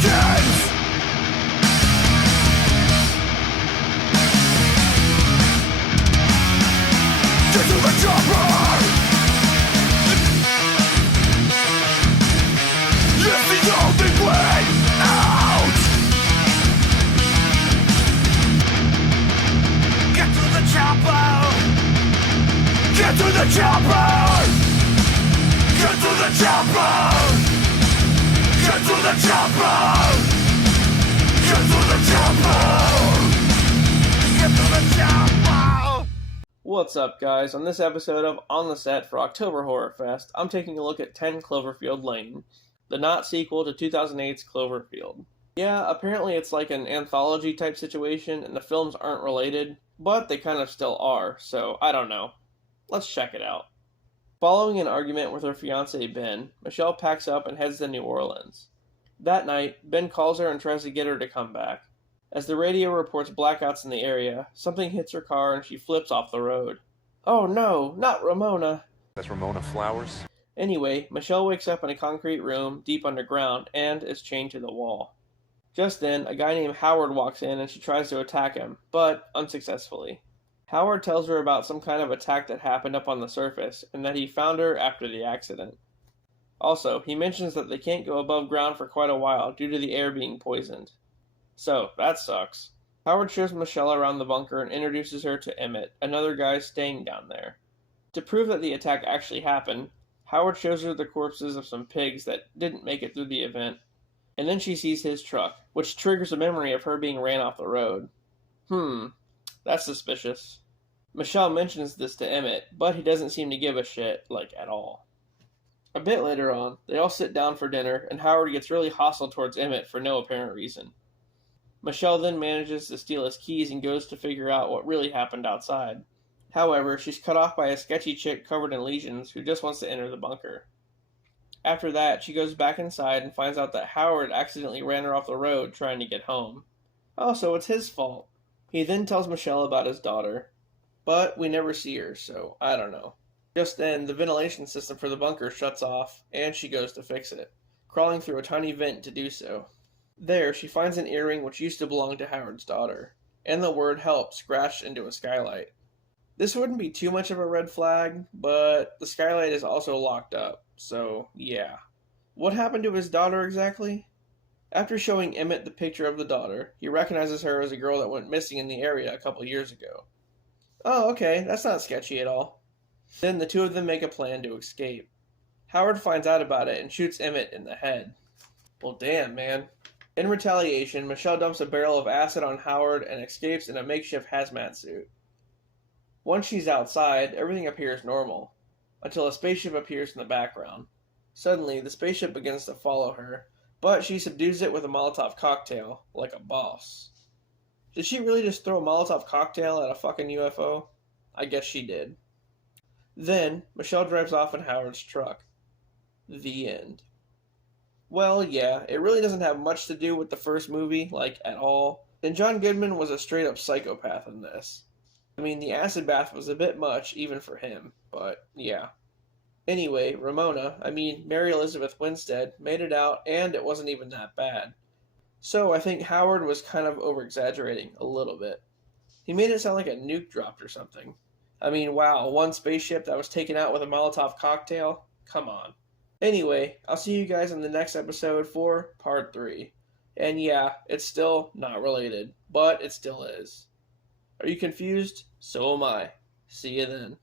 begins. Get to the chopper. It's the only way out. Get to the chopper. Get to the chopper. Get to the chopper. Get to the chopper. Get to the chopper. Get to the chopper. What's up, guys? On this episode of On the Set for October Horrorfest, I'm taking a look at 10 Cloverfield Lane, the not sequel to 2008's Cloverfield. Yeah, apparently it's like an anthology type situation and the films aren't related, but they kind of still are, so I don't know. Let's check it out. Following an argument with her fiancé Ben, Michelle packs up and heads to New Orleans. That night, Ben calls her and tries to get her to come back. As the radio reports blackouts in the area, something hits her car and she flips off the road. Oh no, not Ramona! That's Ramona Flowers? Anyway, Michelle wakes up in a concrete room deep underground and is chained to the wall. Just then, a guy named Howard walks in and she tries to attack him, but unsuccessfully. Howard tells her about some kind of attack that happened up on the surface, and that he found her after the accident. Also, he mentions that they can't go above ground for quite a while due to the air being poisoned. So, that sucks. Howard shows Michelle around the bunker and introduces her to Emmett, another guy staying down there. To prove that the attack actually happened, Howard shows her the corpses of some pigs that didn't make it through the event, and then she sees his truck, which triggers a memory of her being ran off the road. That's suspicious. Michelle mentions this to Emmett, but he doesn't seem to give a shit, like, at all. A bit later on, they all sit down for dinner, and Howard gets really hostile towards Emmett for no apparent reason. Michelle then manages to steal his keys and goes to figure out what really happened outside. However, she's cut off by a sketchy chick covered in lesions who just wants to enter the bunker. After that, she goes back inside and finds out that Howard accidentally ran her off the road trying to get home. Oh, so it's his fault. He then tells Michelle about his daughter. But we never see her, so I don't know. Just then, the ventilation system for the bunker shuts off, and she goes to fix it, crawling through a tiny vent to do so. There, she finds an earring which used to belong to Howard's daughter, and the word help scratched into a skylight. This wouldn't be too much of a red flag, but the skylight is also locked up, so yeah. What happened to his daughter exactly? After showing Emmett the picture of the daughter, he recognizes her as a girl that went missing in the area a couple years ago. Oh, okay, that's not sketchy at all. Then the two of them make a plan to escape. Howard finds out about it and shoots Emmett in the head. Well, damn, man. In retaliation, Michelle dumps a barrel of acid on Howard and escapes in a makeshift hazmat suit. Once she's outside, everything appears normal, until a spaceship appears in the background. Suddenly, the spaceship begins to follow her, but she subdues it with a Molotov cocktail, like a boss. Did she really just throw a Molotov cocktail at a fucking UFO? I guess she did. Then, Michelle drives off in Howard's truck. The end. Well, yeah, it really doesn't have much to do with the first movie, like, at all. And John Goodman was a straight-up psychopath in this. I mean, the acid bath was a bit much, even for him, but, yeah. Anyway, Mary Elizabeth Winstead, made it out, and it wasn't even that bad. So I think Howard was kind of over-exaggerating a little bit. He made it sound like a nuke dropped or something. I mean, wow, one spaceship that was taken out with a Molotov cocktail? Come on. Anyway, I'll see you guys in the next episode for Part 3. And yeah, it's still not related, but it still is. Are you confused? So am I. See you then.